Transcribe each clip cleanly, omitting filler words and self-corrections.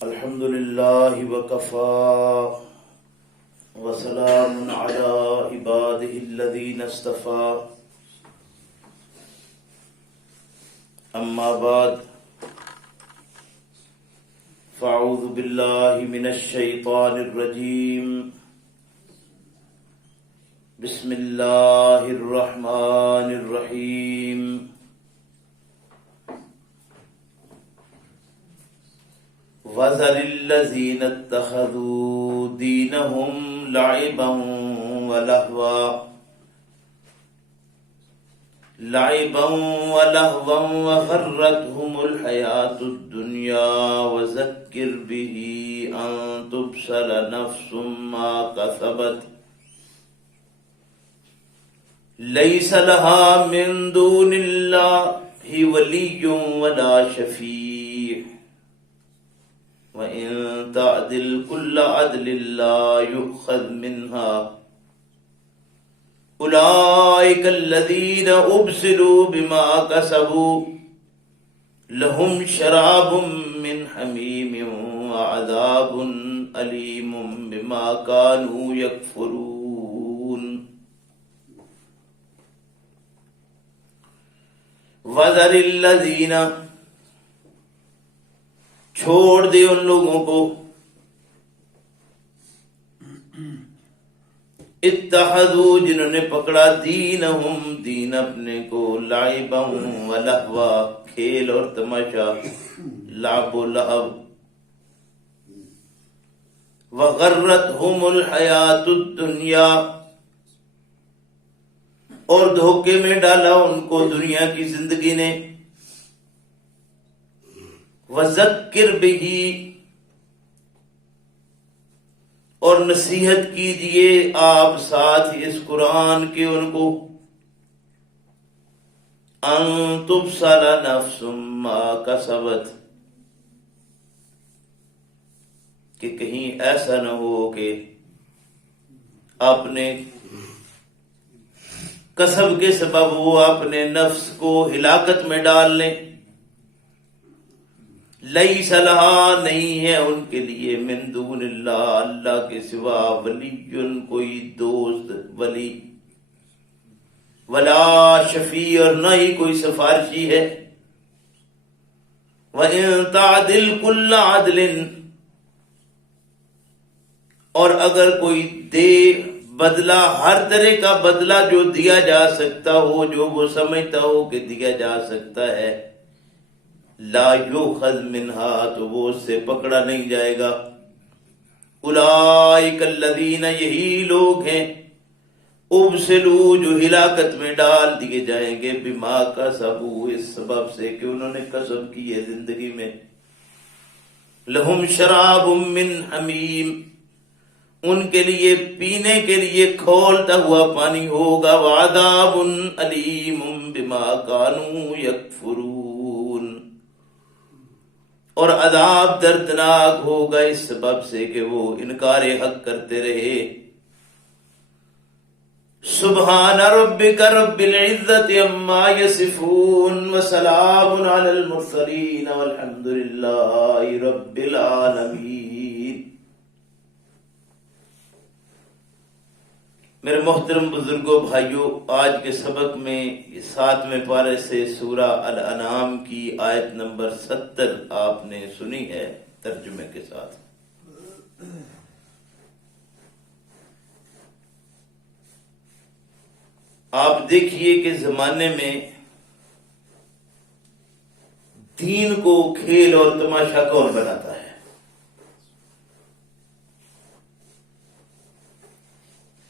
الحمد لله وكفى وسلام على عباده الذين اصطفى أما بعد فأعوذ بالله من الشيطان الرجيم بسم الله الرحمن الرحيم وَذَرِ الَّذِينَ اتَّخَذُوا دِينَهُمْ لَعِبًا وَلَهْوًا وَغَرَّتْهُمُ الْحَيَاةُ الدُّنْيَا وَذَكِّرْ بِهِ أَن تُبْصَرَ نَفْسٌ مَا كَسَبَتْ لَيْسَ لَهَا مِن دُونِ اللَّهِ وَلِيٌّ وَلَا شَفِيعٌ وَإِن تَعْدِلْ كُلَّ عَدْلٍ لَا يُؤْخَذْ مِنْهَا أُولَئِكَ الَّذِينَ أُبْسِلُوا بِمَا كَسَبُوا لَهُمْ شَرَابٌ مِّنْ حَمِيمٍ وَعَذَابٌ أَلِيمٌ بِمَا كَانُوا يَكْفُرُونَ وَذَرِ الَّذِينَ چھوڑ دے ان لوگوں کو اتخذوا جنہوں نے پکڑا دینہم دین اپنے کو لعبا و لہوا کھیل اور تماشا لعب و لہو وغرتہم الحیات الدنیا اور دھوکے میں ڈالا ان کو دنیا کی زندگی نے وَذَكِّرْ بِهِ اور نصیحت کیجئے آپ ساتھ اس قرآن کے ان کو أَن تُبْصَرَ نَفْسٌ مَا كَسَبَتْ کہ کہیں ایسا نہ ہو کہ اپنے کسب کے سبب وہ اپنے نفس کو ہلاکت میں ڈال لیں لیس لہا نہیں ہے ان کے لیے من دون اللہ اللہ کے سوا ولی کوئی دوست ولی ولا شفیع اور نہ ہی کوئی سفارشی ہے وَإِن تَعْدِلْ كُلَّ عَدْلٍ اور اگر کوئی دے بدلہ ہر طرح کا بدلہ جو دیا جا سکتا ہو جو وہ سمجھتا ہو کہ دیا جا سکتا ہے لا یؤخذ منہا تو وہ اس سے پکڑا نہیں جائے گا اولئک الذین یہی لوگ ہیں ابسلوا جو ہلاکت میں ڈال دیے جائیں گے بما کسبوا اس سبب سے کہ انہوں نے کسب کی ہے زندگی میں لہم شراب من حمیم ان کے لیے پینے کے لیے کھولتا ہوا پانی ہوگا وعذاب علیم بما کانوا یکفرون اور عذاب دردناک ہوگا اس سبب سے کہ وہ انکار حق کرتے رہے سبحان ربک رب العزت عما یصفون وسلام علی المرسلین والحمد للہ رب العالمین میرے محترم بزرگوں بھائیوں آج کے سبق میں 7ویں پارے سے سورہ الانعام کی آیت نمبر 70 آپ نے سنی ہے ترجمے کے ساتھ آپ دیکھیے کہ زمانے میں دین کو کھیل اور تماشا کون بناتا ہے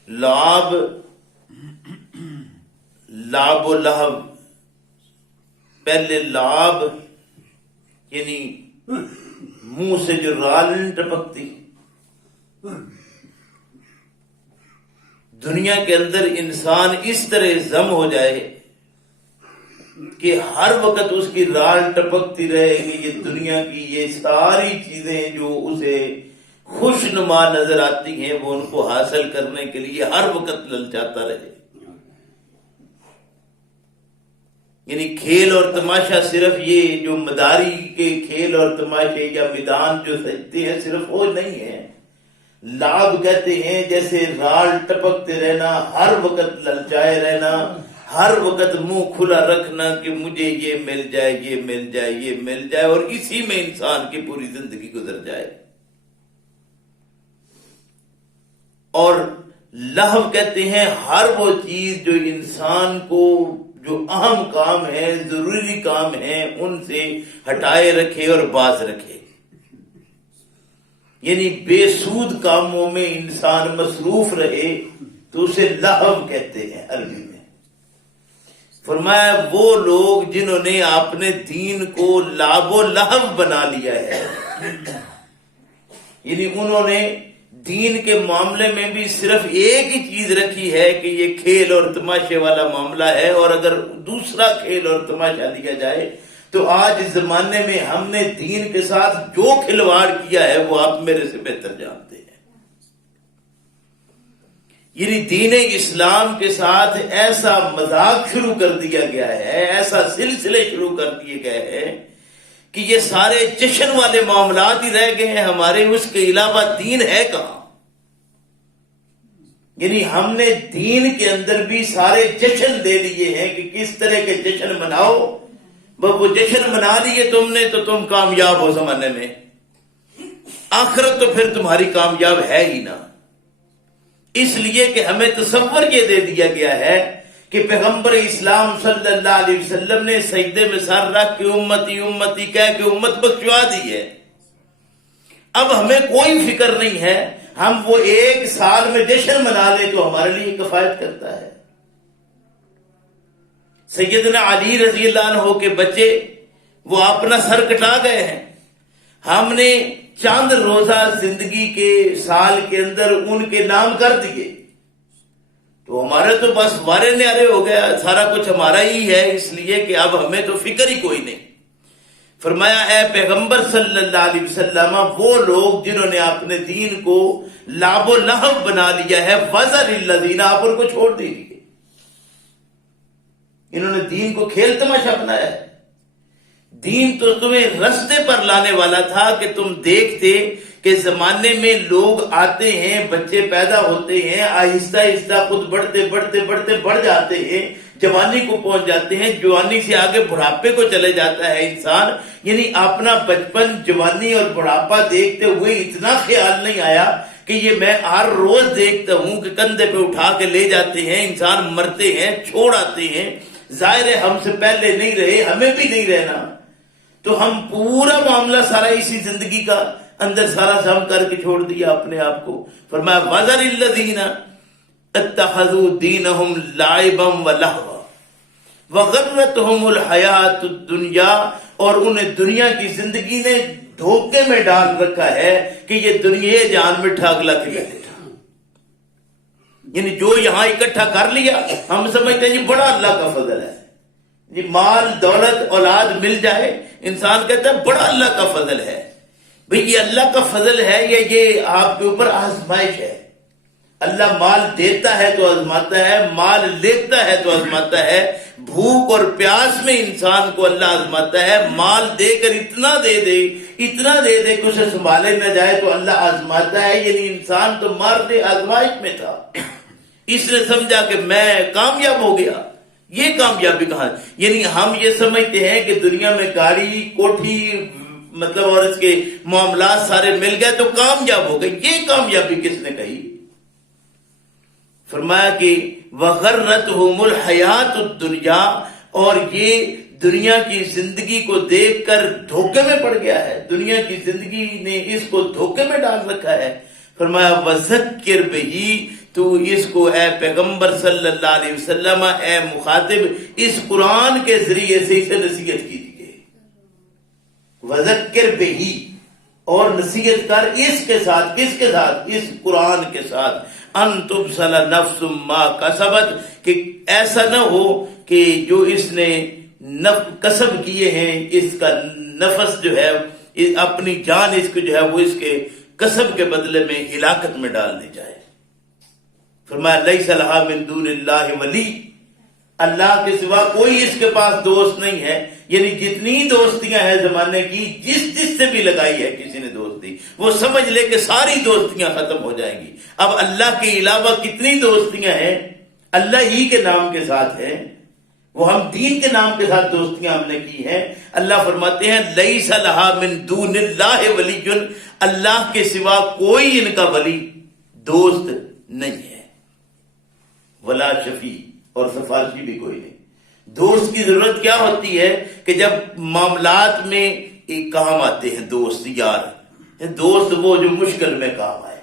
لعب و لہو پہلے لعب یعنی منہ سے جو رال ٹپکتی دنیا کے اندر انسان اس طرح ضم ہو جائے کہ ہر وقت اس کی رال ٹپکتی رہے گی یہ دنیا کی یہ ساری چیزیں جو اسے خوش نما نظر آتی ہیں وہ ان کو حاصل کرنے کے لیے ہر وقت للچاتا رہے یعنی کھیل اور تماشا صرف یہ جو مداری کے کھیل اور تماشے یا میدان جو سجتے ہیں صرف وہ نہیں ہے. لعب کہتے ہیں جیسے رال ٹپکتے رہنا، ہر وقت للچائے رہنا، ہر وقت منہ کھلا رکھنا کہ مجھے یہ مل جائے، یہ مل جائے، یہ مل جائے، اور اسی میں انسان کی پوری زندگی گزر جائے. اور لہو کہتے ہیں ہر وہ چیز جو انسان کو جو اہم کام ہے، ضروری کام ہے، ان سے ہٹائے رکھے اور باز رکھے. یعنی بے سود کاموں میں انسان مصروف رہے تو اسے لہو کہتے ہیں عربی میں. فرمایا وہ لوگ جنہوں نے اپنے دین کو لعب و لہو بنا لیا ہے، یعنی انہوں نے دین کے معاملے میں بھی صرف ایک ہی چیز رکھی ہے کہ یہ کھیل اور تماشے والا معاملہ ہے، اور اگر دوسرا کھیل اور تماشا لیا جائے تو آج اس زمانے میں ہم نے دین کے ساتھ جو کھلواڑ کیا ہے وہ آپ میرے سے بہتر جانتے ہیں. یعنی دین اسلام کے ساتھ ایسا مذاق شروع کر دیا گیا ہے، ایسا سلسلے شروع کر دیے گئے ہیں کہ یہ سارے جشن والے معاملات ہی رہ گئے ہیں ہمارے، اس کے علاوہ دین ہے کہاں. یعنی ہم نے دین کے اندر بھی سارے جشن دے لیے ہیں کہ کس طرح کے جشن مناؤ. وہ جشن منا لیے تم نے تو تم کامیاب ہو زمانے میں، آخرت تو پھر تمہاری کامیاب ہے ہی نہ. اس لیے کہ ہمیں تصور یہ دے دیا گیا ہے کہ پیغمبر اسلام صلی اللہ علیہ وسلم نے سجدے میں سر رکھ کے امتی امتی کہہ کے امت بخشوا دی ہے. اب ہمیں کوئی فکر نہیں ہے، ہم وہ ایک سال میں جشن منا لیں تو ہمارے لیے کفایت کرتا ہے. سیدنا علی رضی اللہ عنہ کے بچے وہ اپنا سر کٹا گئے ہیں، ہم نے چند روزہ زندگی کے سال کے اندر ان کے نام کر دیے تو ہمارے تو بس وارے نیارے ہو گیا، سارا کچھ ہمارا ہی ہے، اس لیے کہ اب ہمیں تو فکر ہی کوئی نہیں. فرمایا اے پیغمبر صلی اللہ علیہ وسلم، وہ لوگ جنہوں نے اپنے دین کو لعب و لہو بنا لیا ہے، وَذَرِ الَّذِينَ، آپ ان کو چھوڑ دیجیے. انہوں نے دین کو کھیل تماشا بنایا ہے. دین تو تمہیں رستے پر لانے والا تھا کہ تم دیکھتے کہ زمانے میں لوگ آتے ہیں، بچے پیدا ہوتے ہیں، آہستہ آہستہ خود بڑھتے بڑھتے بڑھتے بڑھ جاتے ہیں، جوانی کو پہنچ جاتے ہیں، جوانی سے آگے بڑھاپے کو چلے جاتا ہے انسان. یعنی اپنا بچپن، جوانی اور بڑھاپا دیکھتے ہوئے اتنا خیال نہیں آیا کہ یہ میں ہر روز دیکھتا ہوں کہ کندھے پہ اٹھا کے لے جاتے ہیں، انسان مرتے ہیں، چھوڑ آتے ہیں. ظاہر ہے ہم سے پہلے نہیں رہے، ہمیں بھی نہیں رہنا، تو ہم پورا معاملہ سارا اسی زندگی کا اندر سارا جم کر کے چھوڑ دیا اپنے آپ کو. فرمایا وَذَرِ الَّذِينَ اتَّخَذُوا دِينَهُمْ لَعِبًا وَلَهْوًا وَغَرَّتْهُمُ الْحَيَاةُ الدُّنْيَا، اور انہیں دنیا کی زندگی نے دھوکے میں ڈال رکھا ہے کہ یہ دنیا جان میں ٹھاگلا کھلا دے. یعنی جو یہاں اکٹھا کر لیا ہم سمجھتے ہیں یہ بڑا اللہ کا فضل ہے. یہ مال دولت اولاد مل جائے انسان کہتا ہے بڑا اللہ کا فضل ہے. بھئی یہ اللہ کا فضل ہے یا یہ آپ کے اوپر آزمائش ہے؟ اللہ مال دیتا ہے تو آزماتا ہے، مال لیتا ہے تو آزماتا ہے. بھوک اور پیاس میں انسان کو اللہ آزماتا ہے. مال دے کر اتنا دے دے کہ اسے سنبھالے نہ جائے تو اللہ آزماتا ہے. یعنی انسان تو مارد آزمائش میں تھا، اس نے سمجھا کہ میں کامیاب ہو گیا. یہ کامیابی کہاں ہے؟ یعنی ہم یہ سمجھتے ہیں کہ دنیا میں گاڑی کوٹھی مطلب اور اس کے معاملات سارے مل گئے تو کامیاب ہو گئے. یہ کامیابی کس نے کہی؟ فرمایا کہ وَغَرَّتْهُمُ الْحَيَاةُ الدُّنْيَا، اور یہ دنیا کی زندگی کو دیکھ کر دھوکے میں پڑ گیا ہے. دنیا کی زندگی نے اس کو دھوکے میں ڈال رکھا ہے. فرمایا وَذَكِّرْ بِهِ، تو اس کو اے پیغمبر صلی اللہ علیہ وسلم، اے مخاطب، اس قرآن کے ذریعے سے اسے نصیحت کیجیے. وَذَكِّرْ بِهِ، اور نصیحت کر اس کے ساتھ، کس کے ساتھ؟ اس قرآن کے ساتھ. ان تبصل نفس ما کسبت، کہ ایسا نہ ہو کہ جو اس نے کسب کیے ہیں، اس کا نفس جو ہے اپنی جان اس کو جو ہے وہ اس کے کسب کے بدلے میں ہلاکت میں ڈال دی جائے. فرمایا لیس لہا من دون اللہ ولی، اللہ کے سوا کوئی اس کے پاس دوست نہیں ہے. یعنی جتنی دوستیاں ہیں زمانے کی، جس سے بھی لگائی ہے کسی نے دوستی، وہ سمجھ لے کہ ساری دوستیاں ختم ہو جائیں گی. اب اللہ کے علاوہ کتنی دوستیاں ہیں اللہ ہی کے نام کے ساتھ ہیں، وہ ہم دین کے نام کے ساتھ دوستیاں ہم نے کی ہیں. اللہ فرماتے ہیں لیس لہا من دون اللہ ولی، اللہ کے سوا کوئی ان کا ولی دوست نہیں ہے. ولا شفیع، اور سفارشی بھی کوئی نہیں. دوست کی ضرورت کیا ہوتی ہے کہ جب معاملات میں ایک کام آتے ہیں دوست، یار دوست وہ جو مشکل میں کام آئے.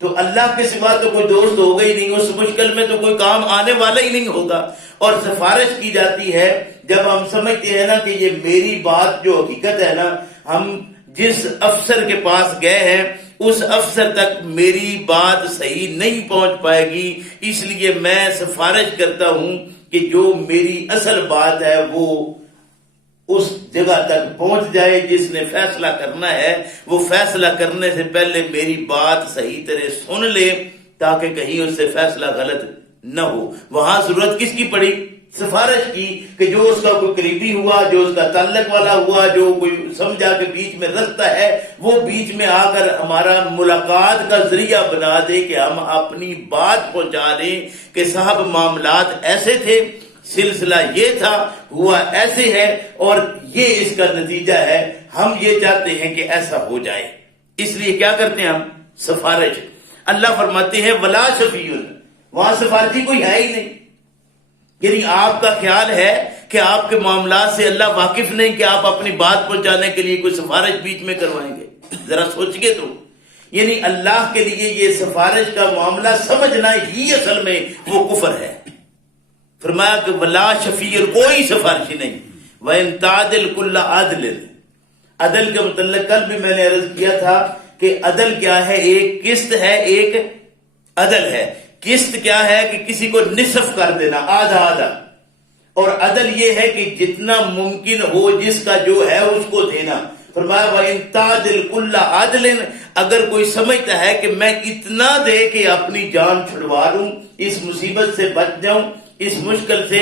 تو اللہ کے سوا تو کوئی دوست ہوگا ہی نہیں، اس مشکل میں تو کوئی کام آنے والا ہی نہیں ہوگا. اور سفارش کی جاتی ہے جب ہم سمجھتے ہیں نا کہ یہ میری بات جو حقیقت ہے نا، ہم جس افسر کے پاس گئے ہیں اس افسر تک میری بات صحیح نہیں پہنچ پائے گی، اس لیے میں سفارش کرتا ہوں کہ جو میری اصل بات ہے وہ اس جگہ تک پہنچ جائے. جس نے فیصلہ کرنا ہے وہ فیصلہ کرنے سے پہلے میری بات صحیح طرح سن لے تاکہ کہیں اس سے فیصلہ غلط نہ ہو. وہاں ضرورت کس کی پڑی؟ سفارش کی، کہ جو اس کا کوئی قریبی ہوا، جو اس کا تعلق والا ہوا، جو کوئی سمجھا کہ بیچ میں رستہ ہے، وہ بیچ میں آ کر ہمارا ملاقات کا ذریعہ بنا دے کہ ہم اپنی بات پہنچا دیں کہ صاحب معاملات ایسے تھے، سلسلہ یہ تھا، ہوا ایسے ہے، اور یہ اس کا نتیجہ ہے، ہم یہ چاہتے ہیں کہ ایسا ہو جائے. اس لیے کیا کرتے ہیں ہم؟ سفارش. اللہ فرماتے ہیں ولا شفیع، وہاں سفارشی کوئی ہے ہی نہیں. یعنی آپ کا خیال ہے کہ آپ کے معاملات سے اللہ واقف نہیں کہ آپ اپنی بات پہنچانے کے لیے کوئی سفارش بیچ میں کروائیں گے؟ ذرا سوچئے تو. یعنی اللہ کے لیے یہ سفارش کا معاملہ سمجھنا ہی اصل میں وہ کفر ہے. فرمایا کہ ولا شفیع، کوئی سفارشی نہیں. وَإِن تَعْدِلْ كُلَّ عَدْلٍ، عدل کے متعلق کل بھی میں نے عرض کیا تھا کہ عدل کیا ہے؟ ایک قسط ہے، ایک عدل ہے. قسط کیا ہے کہ کسی کو نصف کر دینا، آدھا آدھا. اور عدل یہ ہے کہ جتنا ممکن ہو جس کا جو ہے اس کو دینا. فرمایا وَإِن تَعْدِلْ كُلَّ عَدْلٍ، اگر کوئی سمجھتا ہے کہ میں اتنا دے کے اپنی جان چھڑوا لوں، اس مصیبت سے بچ جاؤں، اس مشکل سے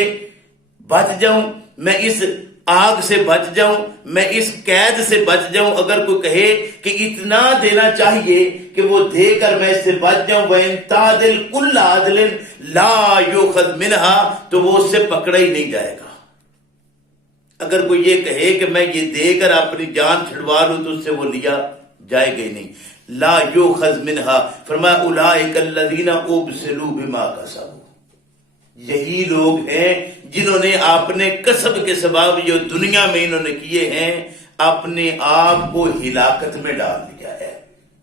بچ جاؤں، میں اس آگ سے بچ جاؤں، میں اس قید سے بچ جاؤں، اگر کوئی کہے کہ اتنا دینا چاہیے کہ وہ دے کر میں اس سے بچ جاؤں، وَإِن تَعْدِلْ كُلَّ عَدْلٍ لَا يُؤْخَذْ مِنْهَا، تو وہ اس سے پکڑا ہی نہیں جائے گا. اگر کوئی یہ کہے کہ میں یہ دے کر اپنی جان چھڑوا لوں تو اس سے وہ لیا جائے گا ہی نہیں. لا يُؤْخَذْ مِنْهَا. فرمایا أُولَٰئِكَ الَّذِينَ أُبْسِلُوا بِمَا كَسَبُوا، یہی لوگ ہیں جنہوں نے اپنے کسب کے سبب جو دنیا میں انہوں نے کیے ہیں اپنے آپ کو ہلاکت میں ڈال دیا ہے.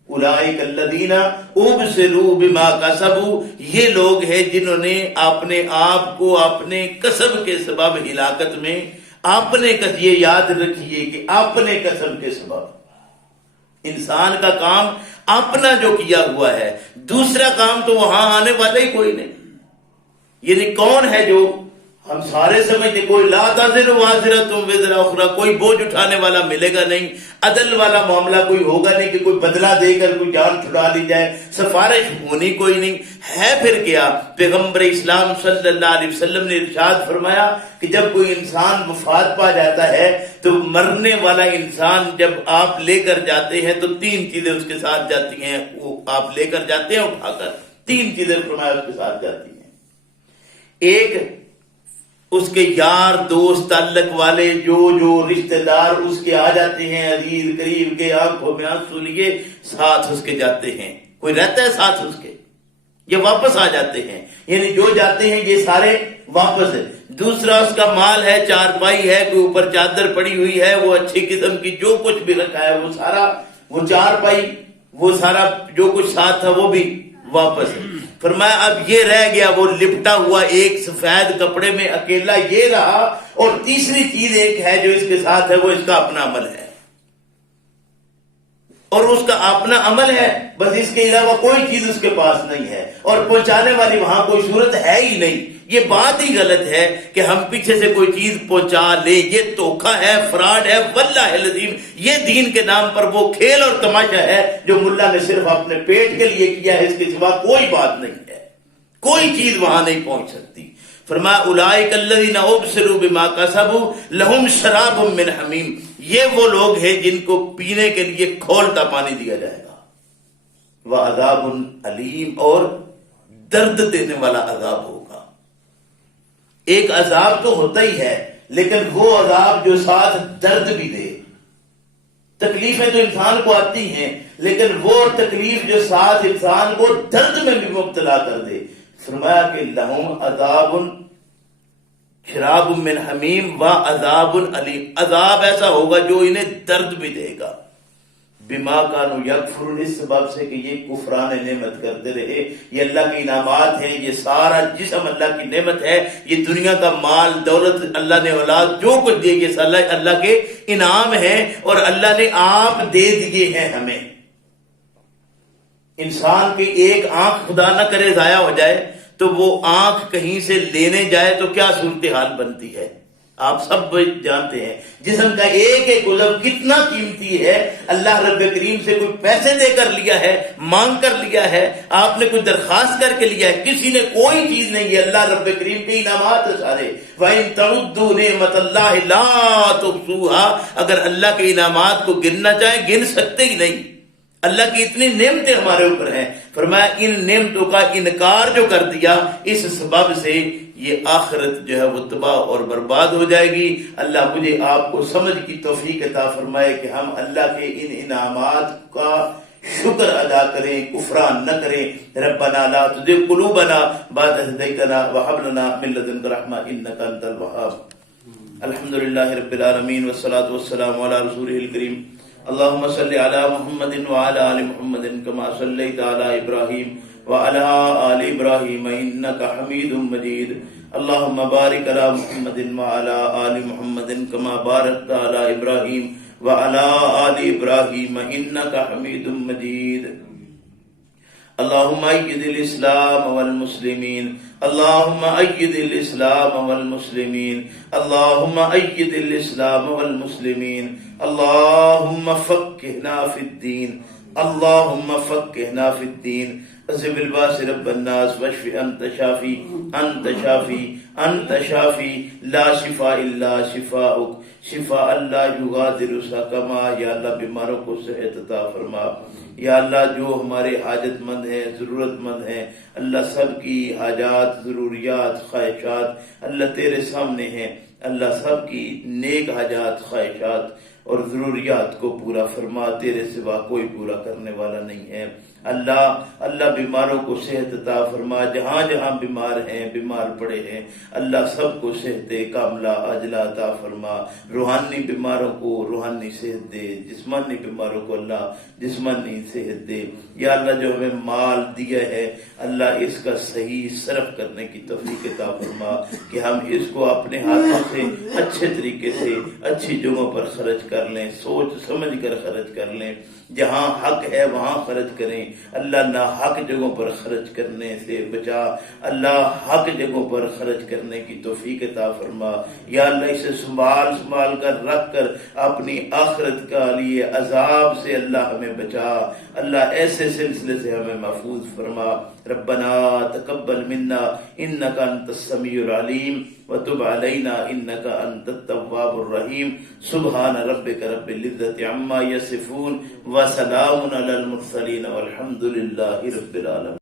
اولئک الذین ابسلوا بما کسبوا، یہ لوگ ہیں جنہوں نے اپنے آپ کو اپنے کسب کے سبب ہلاکت میں، اپنے یہ یاد رکھیے کہ اپنے کسب کے سبب. انسان کا کام اپنا جو کیا ہوا ہے، دوسرا کام تو وہاں آنے والا ہی کوئی نہیں. یعنی کون ہے جو ہم سارے سمجھتے، کوئی لا تزر وازرۃ وزر اخری، کوئی بوجھ اٹھانے والا ملے گا نہیں، عدل والا معاملہ کوئی ہوگا نہیں کہ کوئی بدلہ دے کر کوئی جان چھڑا لی جائے، سفارش ہونی کوئی نہیں ہے. پھر کیا؟ پیغمبر اسلام صلی اللہ علیہ وسلم نے ارشاد فرمایا کہ جب کوئی انسان وفات پا جاتا ہے تو مرنے والا انسان جب آپ لے کر جاتے ہیں تو تین چیزیں اس کے ساتھ جاتی ہیں. وہ آپ لے کر جاتے ہیں اٹھا کر، تین چیزیں فرمایا اس کے ساتھ جاتی ہیں. ایک اس کے یار دوست تعلق والے جو رشتہ دار اس کے آ جاتے ہیں، عزیز قریب کے، آنکھوں میں آنسو لیے ساتھ اس کے جاتے ہیں. کوئی رہتا ہے ساتھ اس کے، یہ واپس آ جاتے ہیں. یعنی جو جاتے ہیں یہ سارے واپس ہے. دوسرا اس کا مال ہے، چارپائی ہے، کوئی اوپر چادر پڑی ہوئی ہے، وہ اچھی قسم کی جو کچھ بھی رکھا ہے وہ سارا، وہ چارپائی، وہ سارا جو کچھ ساتھ تھا وہ بھی واپس ہے. فرمایا اب یہ رہ گیا، وہ لپٹا ہوا ایک سفید کپڑے میں اکیلا یہ رہا. اور تیسری چیز ایک ہے جو اس کے ساتھ ہے، وہ اس کا اپنا عمل ہے. اور اس کا اپنا عمل ہے، بس اس کے علاوہ کوئی چیز اس کے پاس نہیں ہے. اور پہنچانے والی وہاں کوئی صورت ہے ہی نہیں. یہ بات ہی غلط ہے کہ ہم پیچھے سے کوئی چیز پہنچا لیں، یہ دھوکہ ہے، فراڈ ہے. واللہ العظیم یہ دین کے نام پر وہ کھیل اور تماشا ہے جو ملا نے صرف اپنے پیٹ کے لیے کیا ہے، اس کے سوا کوئی بات نہیں ہے. کوئی چیز وہاں نہیں پہنچ سکتی. فرمایا اولئک الذین ابسلوا بما کسبوا لہم شراب من حمیم، یہ وہ لوگ ہیں جن کو پینے کے لیے کھولتا پانی دیا جائے گا، وعذاب علیم، اور درد دینے والا عذاب ہوگا۔ ایک عذاب تو ہوتا ہی ہے، لیکن وہ عذاب جو ساتھ درد بھی دے۔ تکلیفیں تو انسان کو آتی ہیں، لیکن وہ تکلیف جو ساتھ انسان کو درد میں بھی مبتلا کر دے۔ فرمایا کہ لہم عذاب شراب من حمیم و عذاب علیم، عذاب ایسا ہوگا جو انہیں درد بھی دے گا۔ بما کانوا یکفرون، اس سبب سے کہ یہ کفران نعمت کرتے رہے۔ یہ اللہ کی انعامات ہیں، یہ سارا جسم اللہ کی نعمت ہے، یہ دنیا کا مال دولت اللہ نے اولاد جو کچھ دیے یہ اللہ کے انعام ہیں، اور اللہ نے آپ دے دیے ہیں ہمیں۔ انسان کی ایک آنکھ خدا نہ کرے ضائع ہو جائے تو وہ آنکھ کہیں سے لینے جائے تو کیا صورتحال بنتی ہے، آپ سب جانتے ہیں۔ جسم کا ایک ایک عضو کتنا قیمتی ہے، اللہ رب کریم سے کوئی پیسے دے کر لیا ہے، مانگ کر لیا ہے، آپ نے کوئی درخواست کر کے لیا ہے، کسی نے کوئی چیز نہیں ہے، اللہ رب کریم کے انعامات ہے سارے۔ وَإِن تَعُدُّوا نِعْمَةَ اللَّهِ لَا تُحْصُوهَا، اگر اللہ کے انعامات کو گننا چاہیں گن سکتے ہی نہیں۔ اللہ کی اتنی نعمتیں ہمارے اوپر ہیں، فرمایا ان نعمتوں کا انکار جو کر دیا اس سبب سے یہ آخرت جو ہے وہ تباہ اور برباد ہو جائے گی۔ اللہ مجھے آپ کو سمجھ کی توفیق عطا فرمائے کہ ہم اللہ کے ان انعامات کا شکر ادا کریں، کفران نہ کریں۔ ربنا لا تزغ قلوبنا بعد إذ هديتنا وهب لنا من لدنك رحمة إنك أنت الوهاب۔ الحمد لله رب العالمين والصلاة والسلام على رسوله الكريم۔ اللهم صل على محمد وعلى آل محمد كما صليت على إبراهيم وعلى آل إبراهيم إنك حميد مجيد۔ اللهم بارك على محمد وعلى آل محمد كما باركت على إبراهيم وعلى آل إبراهيم إنك حميد مجيد۔ اللهم أيد الإسلام والمسلمين، اللهم أيد الإسلام والمسلمين، اللهم أيد الإسلام والمسلمين، اللهم فقهنا في الدين، اللهم فقهنا في الدين۔ اذهب الباس رب الناس واشف انت شافي، انت شافي، انت شافي، لا شفاء الا شفاؤک، شفاء لا یغادر سقما۔ یا اللہ بیماروں کو صحت عطا فرما۔ یا اللہ جو ہمارے حاجت مند ہیں، ضرورت مند ہیں، اللہ سب کی حاجات، ضروریات، خواہشات اللہ تیرے سامنے ہیں۔ اللہ سب کی نیک حاجات، خواہشات اور ضروریات کو پورا فرما، تیرے سوا کوئی پورا کرنے والا نہیں ہے۔ اللہ بیماروں کو صحت عطا فرما، جہاں جہاں بیمار ہیں، بیمار پڑے ہیں، اللہ سب کو صحت کاملہ عاجلہ عطا فرما۔ روحانی بیماروں کو روحانی صحت دے، جسمانی بیماروں کو اللہ جسمانی صحت دے۔ یا اللہ جو ہمیں مال دیا ہے اللہ اس کا صحیح صرف کرنے کی توفیق عطا فرما کہ ہم اس کو اپنے ہاتھوں سے اچھے طریقے سے اچھی جگہوں پر خرچ کر لیں، سوچ سمجھ کر خرچ کر لیں۔ جہاں حق ہے وہاں خرچ کریں، اللہ نہ حق جگہوں پر خرچ کرنے سے بچا، اللہ حق جگہوں پر خرچ کرنے کی توفیق عطا فرما۔ یا اللہ اسے سنبھال کر رکھ کر اپنی آخرت کا لیے عذاب سے اللہ ہمیں بچا، اللہ ایسے سلسلے سے ہمیں محفوظ فرما۔ ربنا تقبل منا انك انت السميع العليم وتب علينا انك انت التواب الرحيم۔ سبحان ربك رب العزة عما يصفون وسلام على المرسلين والحمد لله رب العالمين۔